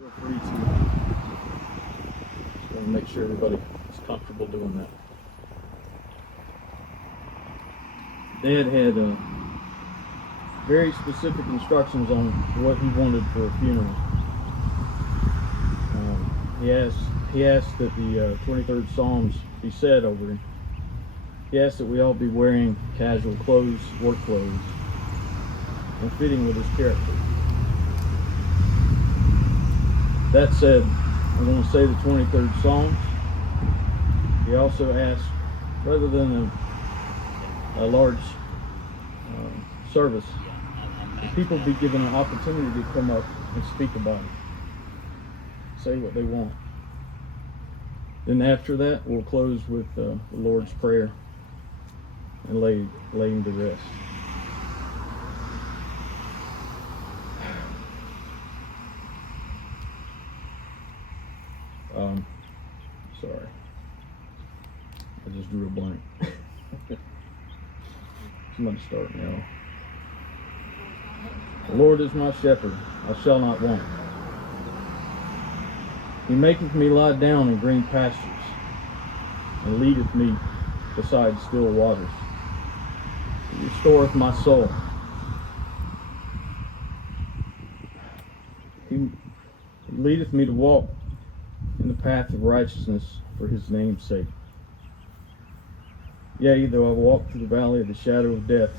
Feel free to make sure everybody is comfortable doing that. Dad had very specific instructions on what he wanted for a funeral. He asked that the 23rd Psalms be said over him. He asked that we all be wearing casual clothes, work clothes, and fitting with his character. That said, I'm going to say the 23rd Psalms. He also asked, rather than a large service, that people be given an opportunity to come up and speak about it, say what they want. Then after that, we'll close with the Lord's Prayer and lay him to rest. Sorry, I just drew a blank. Somebody start me off. The Lord is my shepherd, I shall not want. He maketh me lie down in green pastures, and leadeth me beside still waters. He restoreth my soul. He leadeth me to walk in the path of righteousness for his name's sake. Yea, though I walk through the valley of the shadow of death,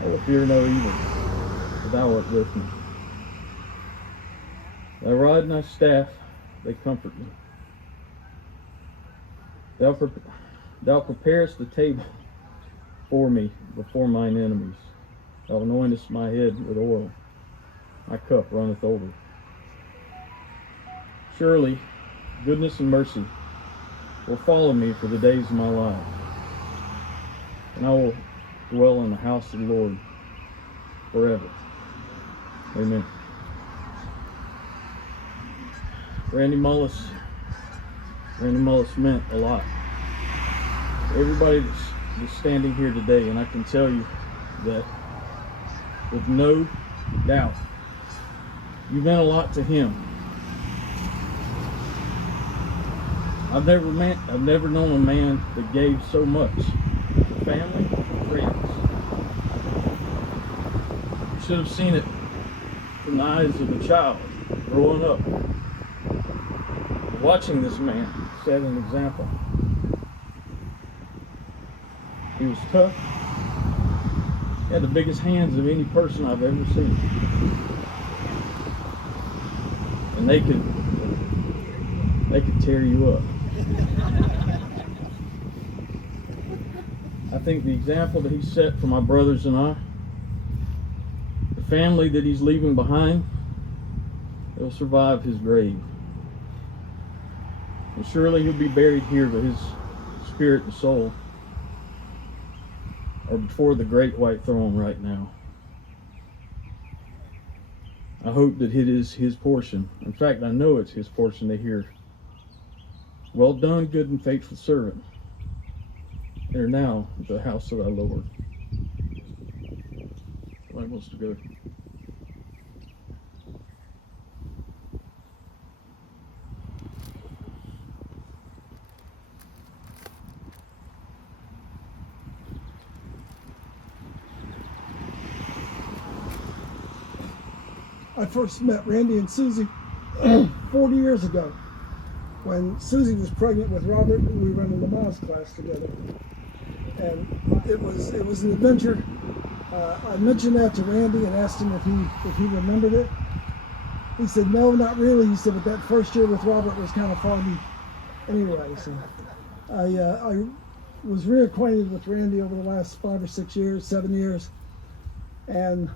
I will fear no evil, for thou art with me. Thy rod and thy staff, they comfort me. Thou preparest the table for me before mine enemies. Thou anointest my head with oil. My cup runneth over. Surely, goodness and mercy will follow me for the days of my life, and I will dwell in the house of the Lord forever. Amen. Randy Mullis meant a lot. Everybody that's standing here today, and I can tell you that with no doubt, you meant a lot to him. I've never known a man that gave so much to family and friends. You should have seen it from the eyes of a child growing up. Watching this man set an example. He was tough. He had the biggest hands of any person I've ever seen. And they could tear you up. I think the example that he set for my brothers and I, the family that he's leaving behind, it'll survive his grave. And surely he'll be buried here, but his spirit and soul are before the great white throne right now. I hope that it is his portion. In fact, I know it's his portion to hear, "Well done, good and faithful servant. Enter now into the house of thy Lord." Somebody wants to go. I first met Randy and Susie 40 years ago when Susie was pregnant with Robert, and we were in a Lamaze class together. And it was an adventure. I mentioned that to Randy and asked him if he remembered it. He said, "No, not really." He said, "But that first year with Robert was kind of foggy." Anyway, so I was reacquainted with Randy over the last 5 or 6 years, 7 years, and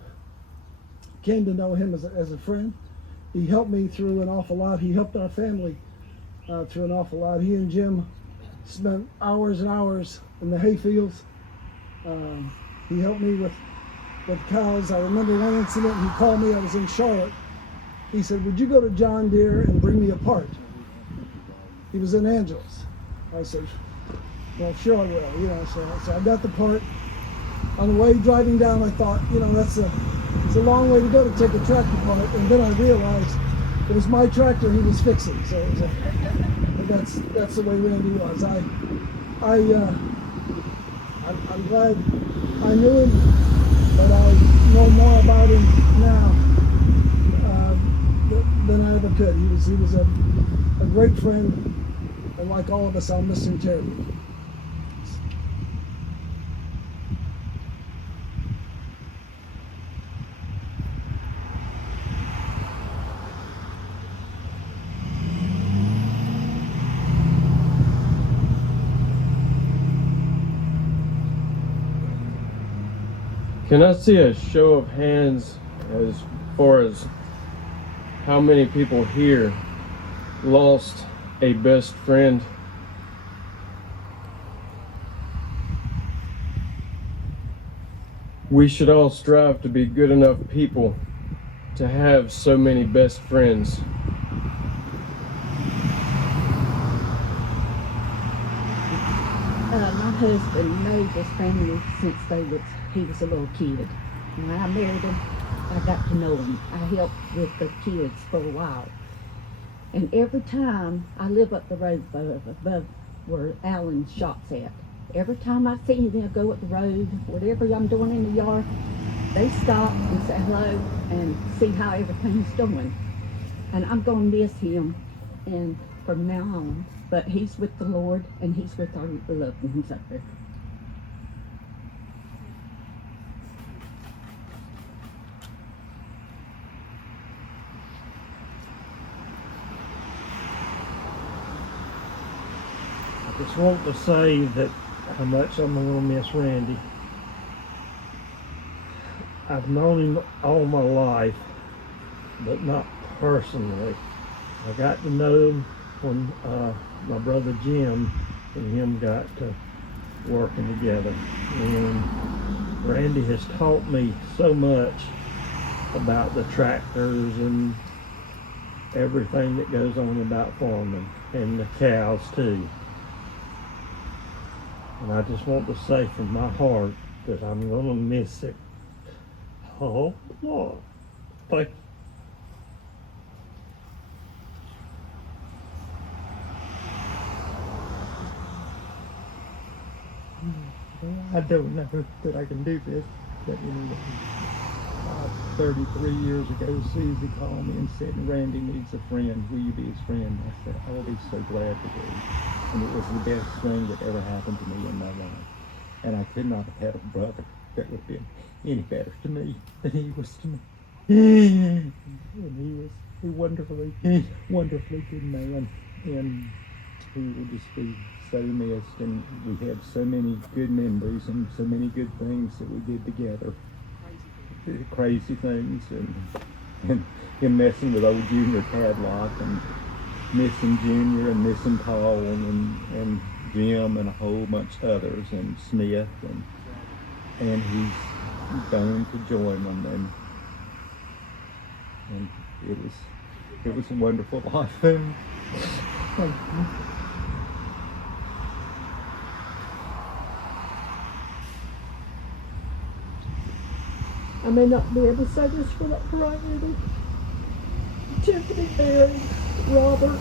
came to know him as a friend. He helped me through an awful lot. He helped our family through an awful lot. He and Jim spent hours and hours in the hay fields. He helped me with cows. I remember one incident, he called me, I was in Charlotte. He said, "Would you go to John Deere and bring me a part?" He was in Angeles. I said, "Well, sure I will." So I got the part. On the way driving down, I thought, it's a long way to go to take a tractor part. And then I realized It was my tractor he was fixing, so it was but that's the way Randy was. I'm glad I knew him, but I know more about him now than I ever could. He was a great friend, and like all of us, I'll miss him terribly. Can I see a show of hands as far as how many people here lost a best friend? We should all strive to be good enough people to have so many best friends. My husband knows his family since he was a little kid. When I married him, I got to know him. I helped with the kids for a while. And every time I live up the road above where Alan's shop's at, every time I see them go up the road, whatever I'm doing in the yard, they stop and say hello and see how everything's going. And I'm going to miss him and from now on. But he's with the Lord, and he's with our loved ones up there. I just want to say that how much I'm going to miss Randy. I've known him all my life, but not personally. I got to know him when my brother Jim and him got to working together. And Randy has taught me so much about the tractors and everything that goes on about farming, and the cows too. And I just want to say from my heart that I'm going to miss it. Oh, Lord. Thank you. I don't know that I can do this, but anyway, 33 years ago, Susie called me and said, Randy needs a friend. Will you be his friend? I said, I will be so glad to do. And it was the best thing that ever happened to me in my life. And I could not have had a brother that would have been any better to me than he was to me. And he was a wonderfully good man. And he will just be so missed, and we had so many good memories and so many good things that we did together. Crazy things, and him messing with old Junior Tadlock, and missing Junior and missing Paul and Jim and a whole bunch of others, and Smith, and he's going to join them, and it was a wonderful life. Thank you. I may not be able to say this for right either. Tiffany married Robert,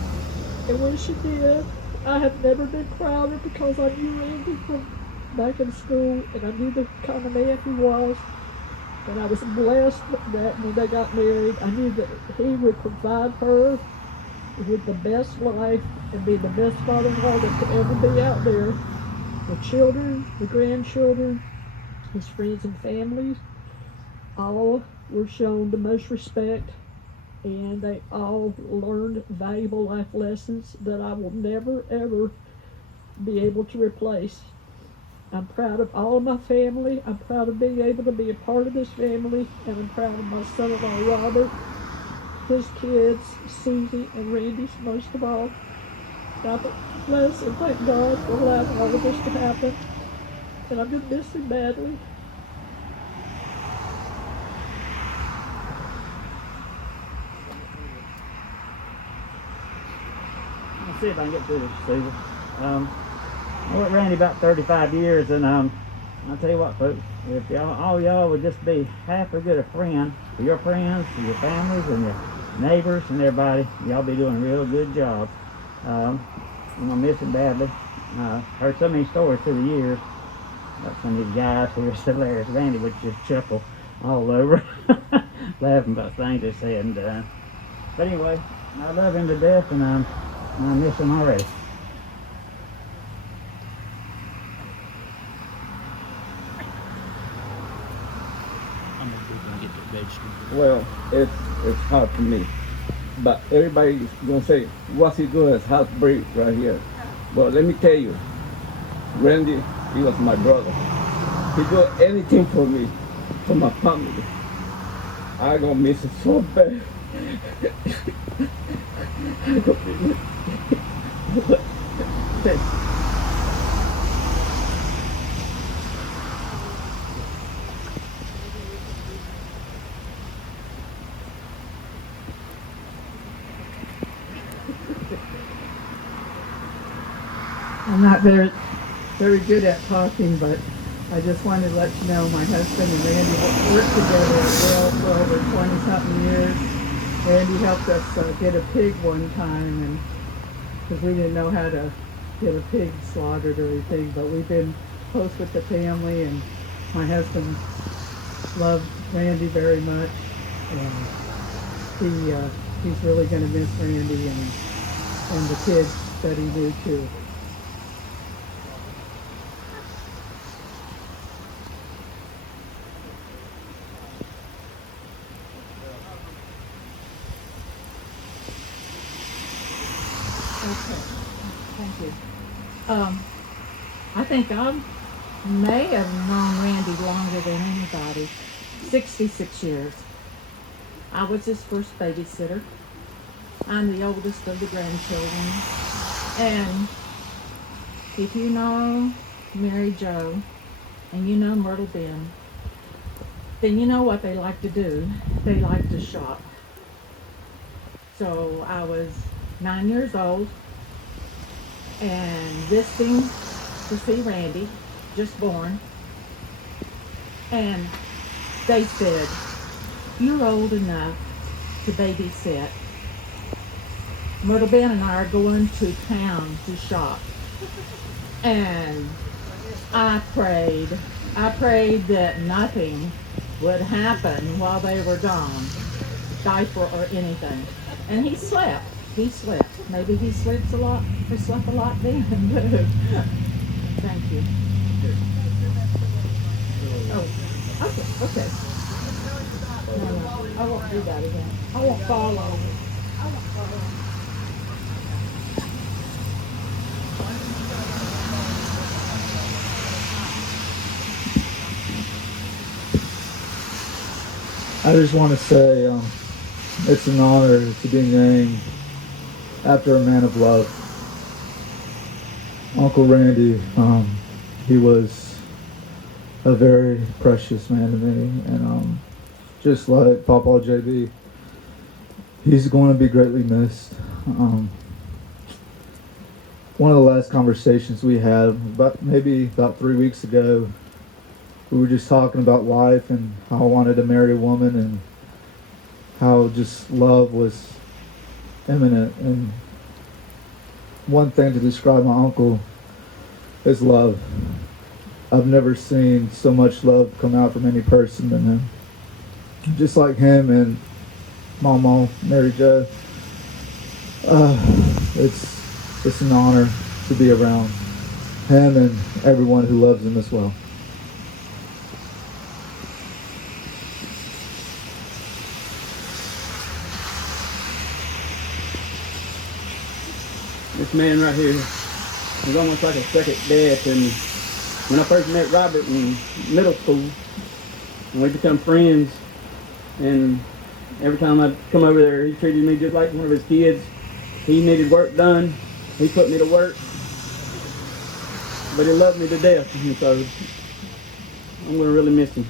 and when she did, I have never been prouder because I knew Randy from back in school, and I knew the kind of man he was. And I was blessed that when they got married, I knew that he would provide her with the best life and be the best father-in-law that could ever be out there. The children, the grandchildren, his friends and families, all were shown the most respect, and they all learned valuable life lessons that I will never ever be able to replace. I'm proud of all of my family. I'm proud of being able to be a part of this family, and I'm proud of my son-in-law Robert, his kids, Susie and Randy most of all. God bless and thank God for allowing all of this to happen, and I'm going to miss him badly. See if I can get through this, Stephen. I with Randy about 35 years, and I'll tell you what, folks, if all y'all would just be half as good a friend to your friends, to your families, and your neighbors and everybody. Y'all be doing a real good job. I'm gonna miss him badly. Heard so many stories through the years about some of these guys who are still there. Randy would just chuckle all over, laughing about things they said and done. But anyway, I love him to death, and I miss him already. Well, it's hard for me, but everybody's gonna say, "What's he doing? His house break right here." But let me tell you, Randy, he was my brother. He do anything for me, for my family. I gonna miss it so bad. I gonna miss it. I'm not very good at talking, but I just wanted to let you know my husband and Randy worked together well for over 20-something years. Randy helped us get a pig one time, and because we didn't know how to get a pig slaughtered or anything, but we've been close with the family, and my husband loved Randy very much, and he's really going to miss Randy and the kids that he knew too. Okay, thank you. I think I may have known Randy longer than anybody. 66 years. I was his first babysitter. I'm the oldest of the grandchildren. And if you know Mary Jo and you know Myrtle Ben, then you know what they like to do. They like to shop. So I was 9 years old and visiting to see Randy, just born, and they said, "You're old enough to babysit. Myrtle Ben and I are going to town to shop." And I prayed that nothing would happen while they were gone, diaper or anything. And he slept. Maybe he slept a lot then. Thank you. Oh, okay. No, I won't do that again. I won't follow. I just want to say it's an honor to be named after a man of love. Uncle Randy, he was a very precious man to me, and just like Papa JB, he's going to be greatly missed. One of the last conversations we had, about 3 weeks ago, we were just talking about life and how I wanted to marry a woman and how just love was imminent. And one thing to describe my uncle is love. I've never seen so much love come out from any person than him. Just like him and Mama, Mary Jo. It's an honor to be around him and everyone who loves him as well. This man right here was almost like a second dad to me. When I first met Robert in middle school, and we become friends, and every time I'd come over there, he treated me just like one of his kids. He needed work done. He put me to work, but he loved me to death, and so I'm going to really miss him.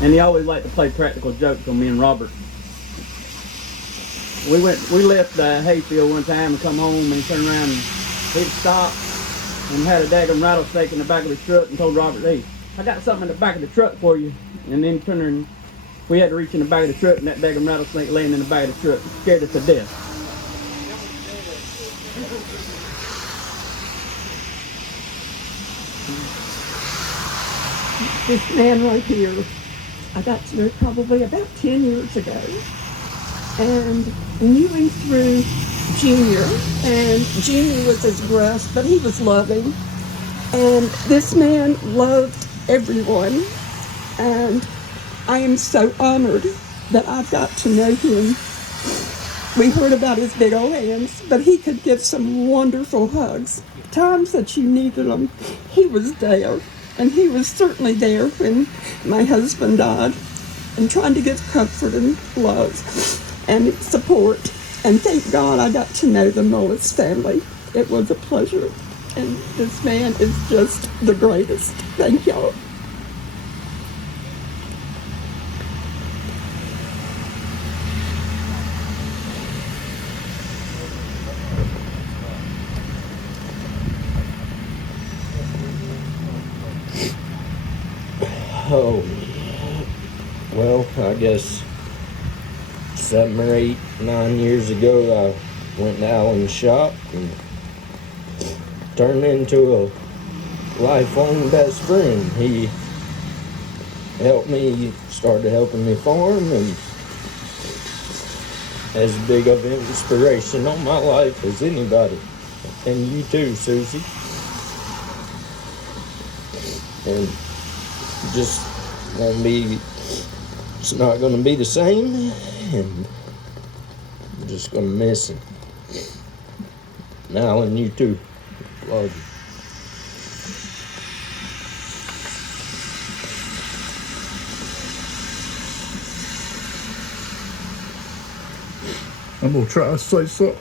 And he always liked to play practical jokes on me and Robert. We left the hayfield one time and come home and turned around and he'd stopped and had a daggum rattlesnake in the back of his truck and told Robert, "Hey, I got something in the back of the truck for you. And then turn her and we had to reach in the back of the truck and that daggum rattlesnake laying in the back of the truck scared us to death. This man right here, I got to know probably about 10 years ago, and knew him through Junior, and Junior was his breast, but he was loving, and this man loved everyone, and I am so honored that I've got to know him. We heard about his big old hands, but he could give some wonderful hugs. Times that you needed him, he was there. And he was certainly there when my husband died, and trying to give comfort and love and support. And thank God I got to know the Mullis family. It was a pleasure. And this man is just the greatest. Thank y'all. Oh, well, I guess 7 or 8, 9 years ago, I went to Alan's shop and turned into a lifelong best friend. He helped me, started helping me farm, and as big of an inspiration on my life as anybody. And you too, Susie. And just won't be, it's not going to be the same, and I'm just going to miss him. Now, and you too. Love you. I'm gonna try to say something.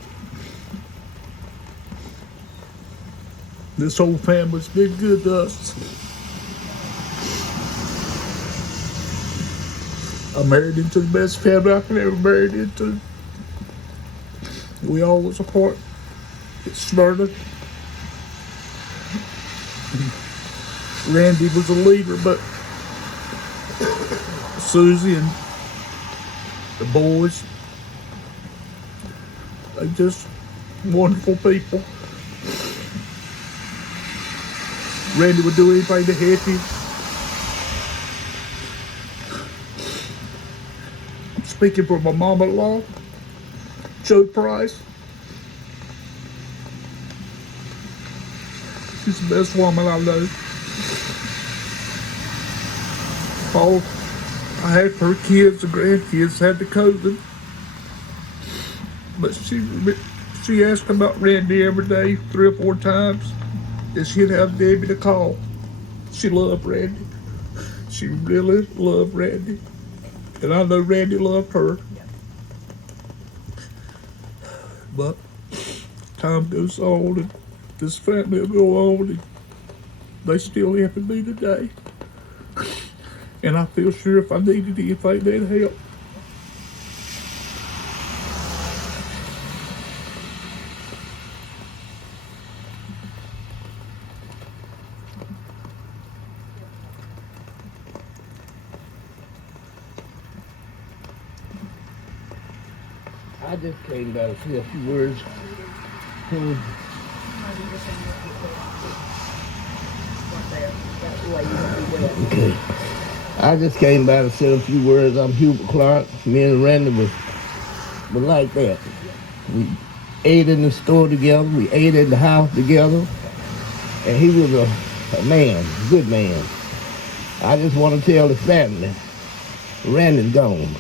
This whole family's been good to us. I married into the best family I could ever marry into. We all was apart. Get started. Randy was a leader, but Susie and the boys, they're just wonderful people. Randy would do anything to help you. Speaking for my mom-in-law, Joe Price. She's the best woman I know. All I had her kids and grandkids had the COVID, but she asked about Randy every day, 3 or 4 times, and she'd have Debbie to call. She loved Randy. She really loved Randy. And I know Randy loved her. But time goes on and this family will go on and they still helping me today. And I feel sure if I needed anything, they'd help. I just came by to say a few words. Okay. I just came by to say a few words. I'm Hubert Clark. Me and Randy was like that. We ate in the store together. We ate in the house together. And he was a man, a good man. I just want to tell the family, Randy's gone.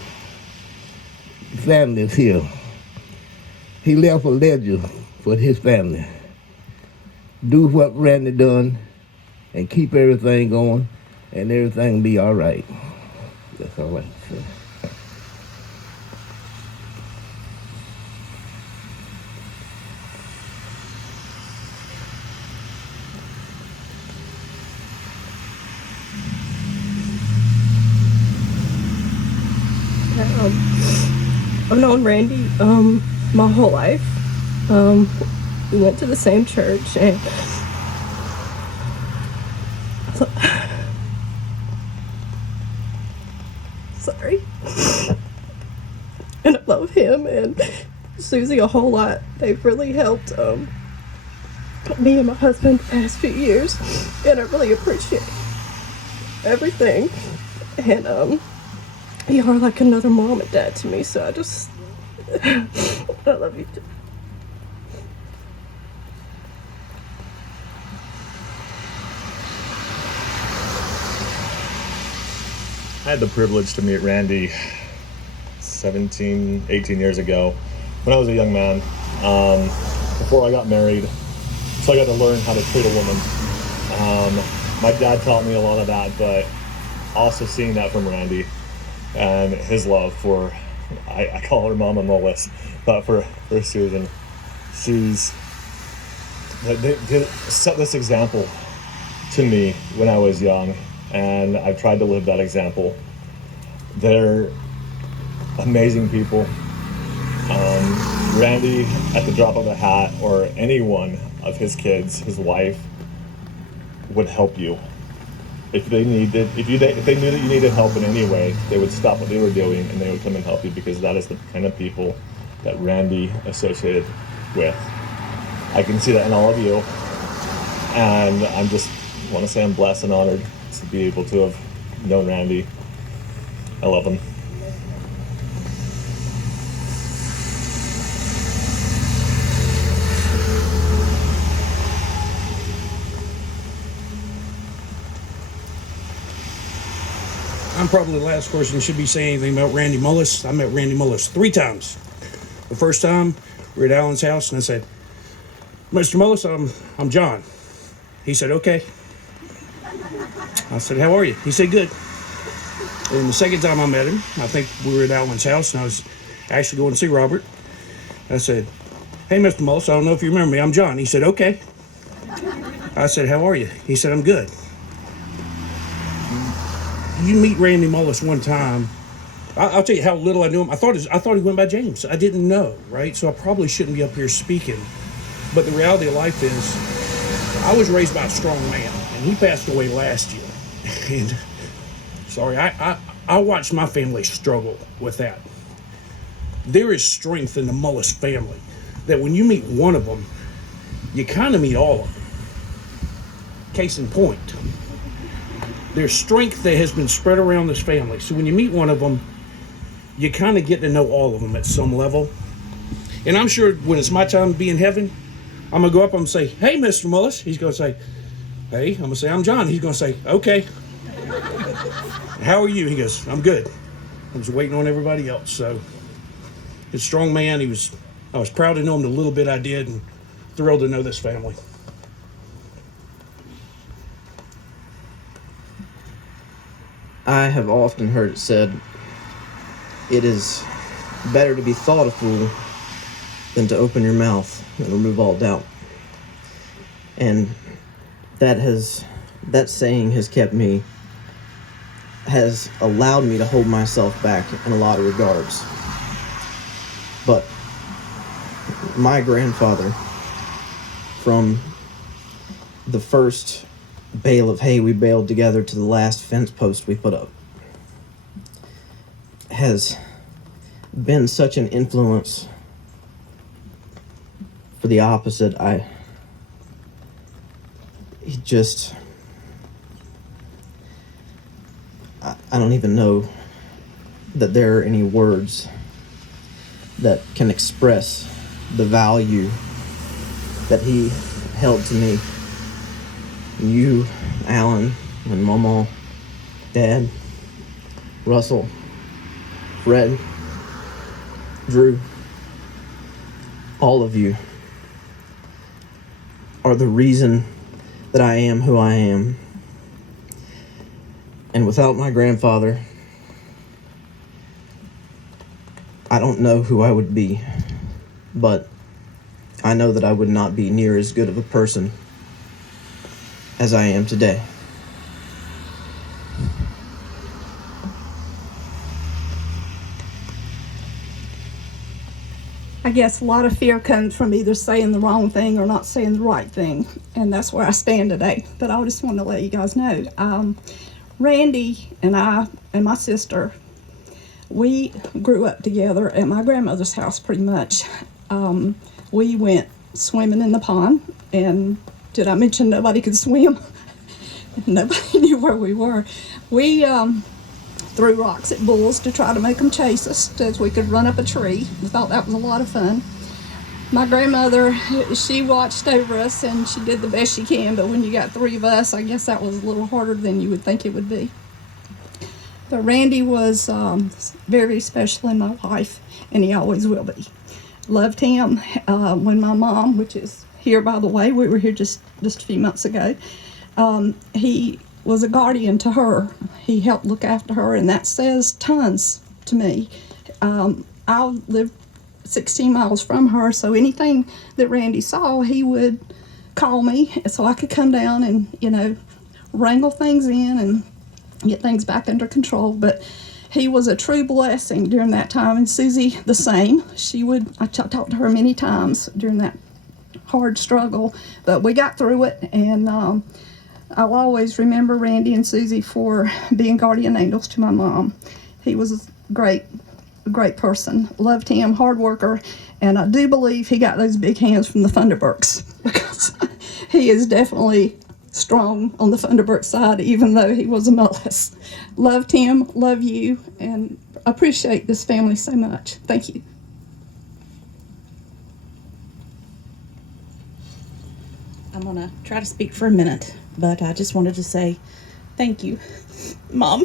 The family is here. He left a ledger for his family. Do what Randy done and keep everything going, and everything will be all right. That's all I can say. I've known Randy my whole life. We went to the same church, and Sorry. And I love him and Susie a whole lot. They've really helped me and my husband the past few years, and I really appreciate everything. And you are like another mom and dad to me, so I just I love you too. I had the privilege to meet Randy 17, 18 years ago when I was a young man, before I got married. So I got to learn how to treat a woman. My dad taught me a lot of that, but also seeing that from Randy and his love for, I call her Mama Mullis, but for Susan. They set this example to me when I was young, and I've tried to live that example. They're amazing people. Randy, at the drop of a hat, or any one of his kids, his wife, would help you. If they knew that you needed help in any way, they would stop what they were doing and they would come and help you, because that is the kind of people that Randy associated with. I can see that in all of you, and I just want to say I'm blessed and honored to be able to have known Randy. I love him. I'm probably the last person who should be saying anything about Randy Mullis. I met Randy Mullis 3 times. The first time, we were at Alan's house, and I said, Mr. Mullis, I'm John. He said, okay. I said, how are you? He said, good. And the second time I met him, I think we were at Alan's house, and I was actually going to see Robert. I said, hey, Mr. Mullis, I don't know if you remember me. I'm John. He said, okay. I said, how are you? He said, I'm good. You meet Randy Mullis one time, I'll tell you how little I knew him. I thought he went by James. I didn't know, right? So I probably shouldn't be up here speaking. But the reality of life is, I was raised by a strong man, and he passed away last year. And sorry, I watched my family struggle with that. There is strength in the Mullis family that when you meet one of them, you kind of meet all of them. Case in point. There's strength that has been spread around this family. So when you meet one of them, you kind of get to know all of them at some level. And I'm sure when it's my time to be in heaven, I'm going to go up and say, hey, Mr. Mullis. He's going to say, hey. I'm going to say, I'm John. He's going to say, okay. How are you? He goes, I'm good. I was waiting on everybody else. So he's a strong man. I was proud to know him the little bit I did, and thrilled to know this family. I have often heard it said, it is better to be thought a fool than to open your mouth and remove all doubt. And that saying has allowed me to hold myself back in a lot of regards. But my grandfather, from the first bale of hay we baled together to the last fence post we put up, has been such an influence for the opposite. I don't even know that there are any words that can express the value that he held to me. You, Alan, and Mama, Dad, Russell, Fred, Drew, all of you are the reason that I am who I am. And without my grandfather, I don't know who I would be, but I know that I would not be near as good of a person as I am today. I guess a lot of fear comes from either saying the wrong thing or not saying the right thing, and that's where I stand today. But I just wanted to let you guys know, Randy and I and my sister we grew up together at my grandmother's house pretty much. We went swimming in the pond, and did I mention nobody could swim? Nobody knew where we were. We threw rocks at bulls to try to make them chase us as we could run up a tree. We thought that was a lot of fun. My grandmother, she watched over us and she did the best she can, but when you got three of us, I guess that was a little harder than you would think it would be. But Randy was very special in my life, and he always will be. Loved him. When my mom, which is here by the way, we were here just a few months ago, he was a guardian to her. He helped look after her, and that says tons to me. I lived 16 miles from her, so anything that Randy saw, he would call me so I could come down and, wrangle things in and get things back under control. But he was a true blessing during that time, and Susie the same. I talked to her many times during that hard struggle, but we got through it, and I'll always remember Randy and Susie for being guardian angels to my mom. He was a great person. Loved him, hard worker, and I do believe he got those big hands from the Thunderbergs, because he is definitely strong on the Thunderberg side, even though he was a Mullis. Loved him, love you, and appreciate this family so much. Thank you. I'm going to try to speak for a minute, but I just wanted to say thank you, Mom.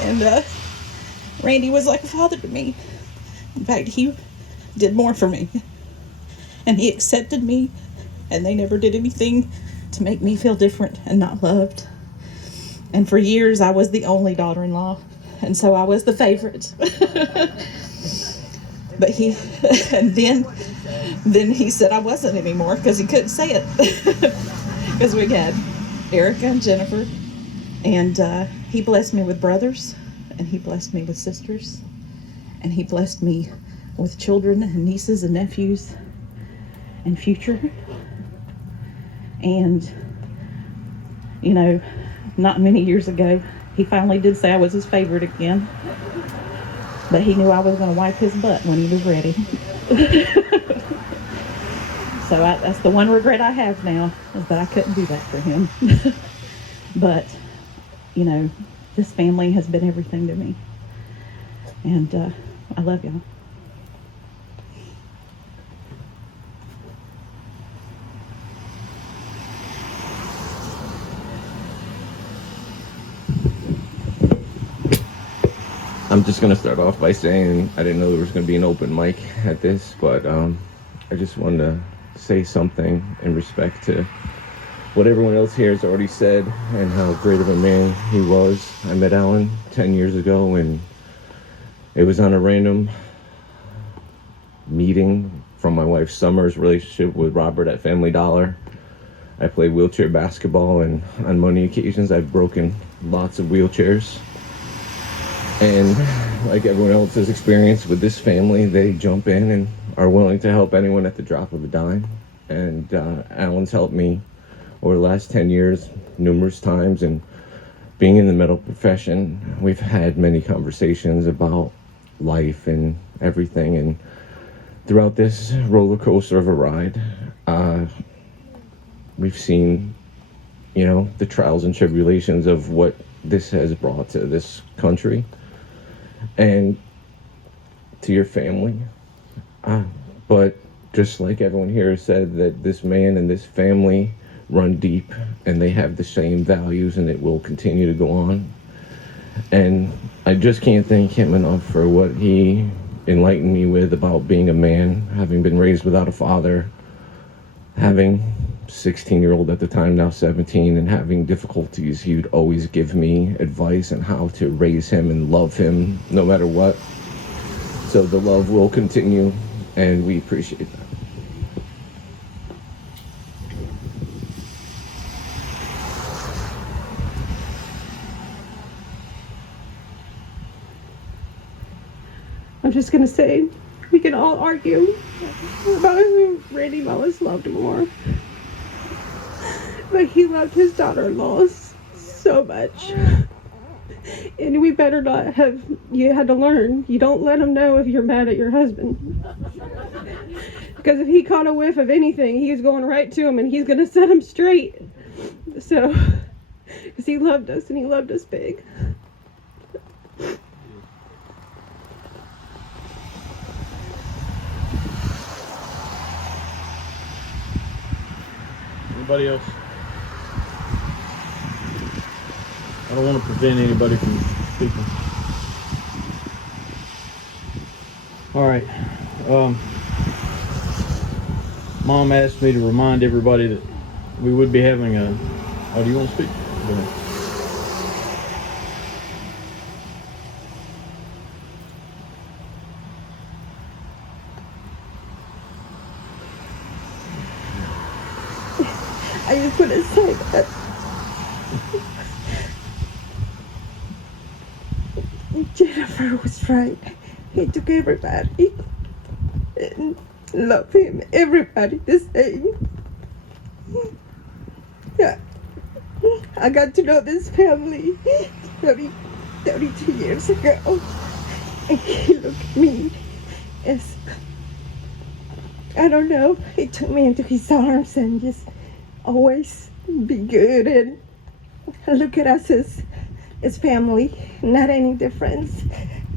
And Randy was like a father to me. In fact, he did more for me. And he accepted me, and they never did anything to make me feel different and not loved. And for years, I was the only daughter-in-law, and so I was the favorite. But and then he said I wasn't anymore because he couldn't say it. Because we had Erica and Jennifer, and he blessed me with brothers, and he blessed me with sisters, and he blessed me with children and nieces and nephews and future. And, not many years ago, he finally did say I was his favorite again. But he knew I was going to wipe his butt when he was ready. So that's the one regret I have now, is that I couldn't do that for him. But, this family has been everything to me. And I love y'all. I'm just going to start off by saying I didn't know there was going to be an open mic at this, but I just wanted to say something in respect to what everyone else here has already said and how great of a man he was. I met Alan 10 years ago, and it was on a random meeting from my wife Summer's relationship with Robert at Family Dollar. I play wheelchair basketball, and on many occasions I've broken lots of wheelchairs. And like everyone else's experience with this family, they jump in and are willing to help anyone at the drop of a dime. And Alan's helped me over the last 10 years numerous times. And being in the medical profession, we've had many conversations about life and everything. And throughout this roller coaster of a ride, we've seen, the trials and tribulations of what this has brought to this country and to your family. But just like everyone here said, that this man and this family run deep, and they have the same values, and it will continue to go on. And I just can't thank him enough for what he enlightened me with about being a man, having been raised without a father, having 16-year-old at the time, now 17, and having difficulties. He would always give me advice on how to raise him and love him no matter what. So the love will continue, and we appreciate that. I'm just going to say, we can all argue about who Randy Mullis loved more. But he loved his daughter-in-law so much. And we better not have, you had to learn, you don't let him know if you're mad at your husband. Because if he caught a whiff of anything, he's going right to him and he's going to set him straight. So, because he loved us and he loved us big. Anybody else? I don't want to prevent anybody from speaking. All right. Mom asked me to remind everybody that we would be having a... Oh, do you want to speak? Go ahead. I just want to say that Jennifer was right. He took everybody and loved him, everybody the same. Yeah. I got to know this family 32 years ago, and he looked at me as, I don't know, he took me into his arms and just always be good and look at us as family, not any difference.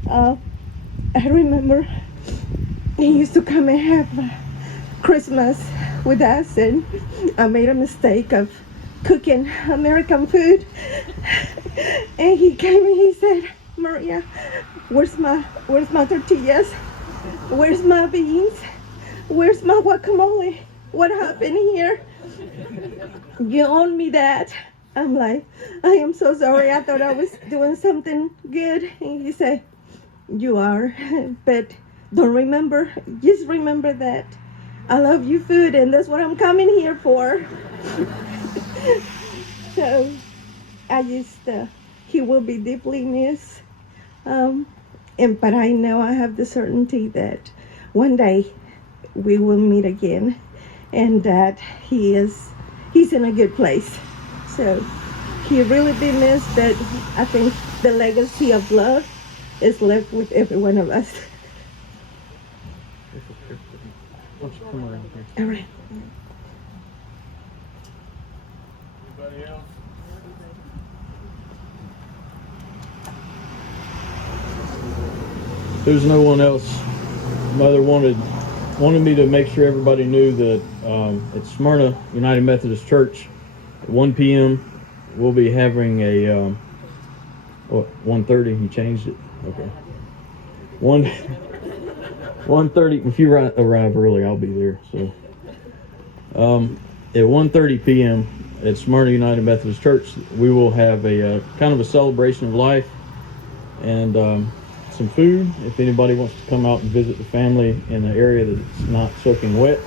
I remember he used to come and have Christmas with us, and I made a mistake of cooking American food, and he came and he said, Maria, where's my tortillas? Where's my beans? Where's my guacamole? What happened here? You owe me that. I'm like, I am so sorry. I thought I was doing something good. And he said, you are, but don't remember. Just remember that I love you food, and that's what I'm coming here for. So I just, he will be deeply missed. But I know I have the certainty that one day we will meet again, and that he's in a good place. So he really be missed, but I think the legacy of love is left with every one of us. Why don't you come around here? All right. Anybody else? There's no one else. Mother wanted me to make sure everybody knew that at Smyrna United Methodist Church at 1 p.m. we'll be having a 1:30. You changed it. Okay. 1:30. If you arrive early, I'll be there. So at 1:30 p.m. at Smyrna United Methodist Church, we will have a kind of a celebration of life and some food. If anybody wants to come out and visit the family in an area that's not soaking wet.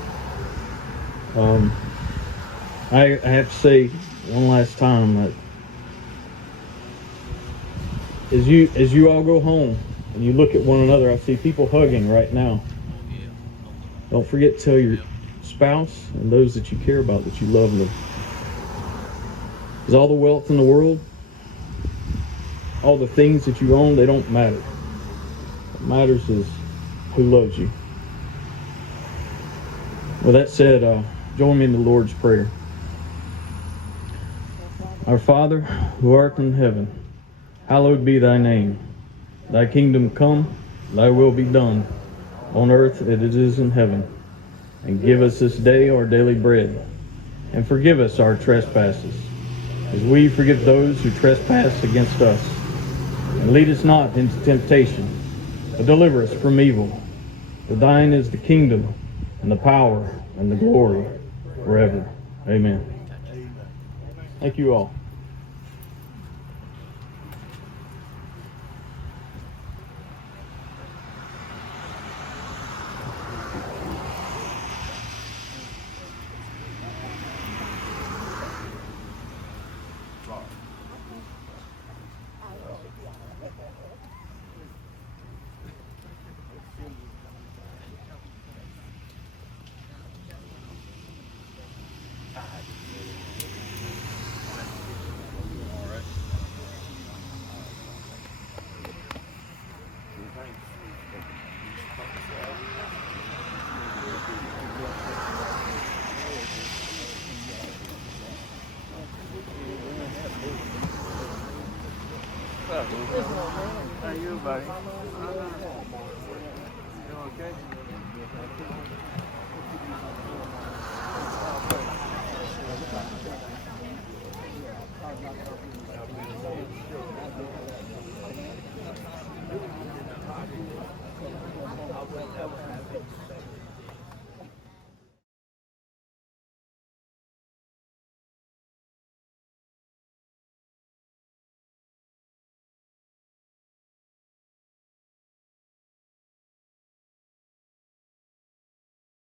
I have to say one last time that as you all go home and you look at one another, I see people hugging right now. Don't forget to tell your spouse and those that you care about that you love them. Because all the wealth in the world, all the things that you own, they don't matter. What matters is who loves you. With that said, join me in the Lord's Prayer. Our Father, who art in heaven, hallowed be thy name. Thy kingdom come, thy will be done, on earth as it is in heaven. And give us this day our daily bread, and forgive us our trespasses, as we forgive those who trespass against us. And lead us not into temptation, but deliver us from evil. For thine is the kingdom, and the power, and the glory, forever. Amen. Thank you all. up? How you, buddy? You okay?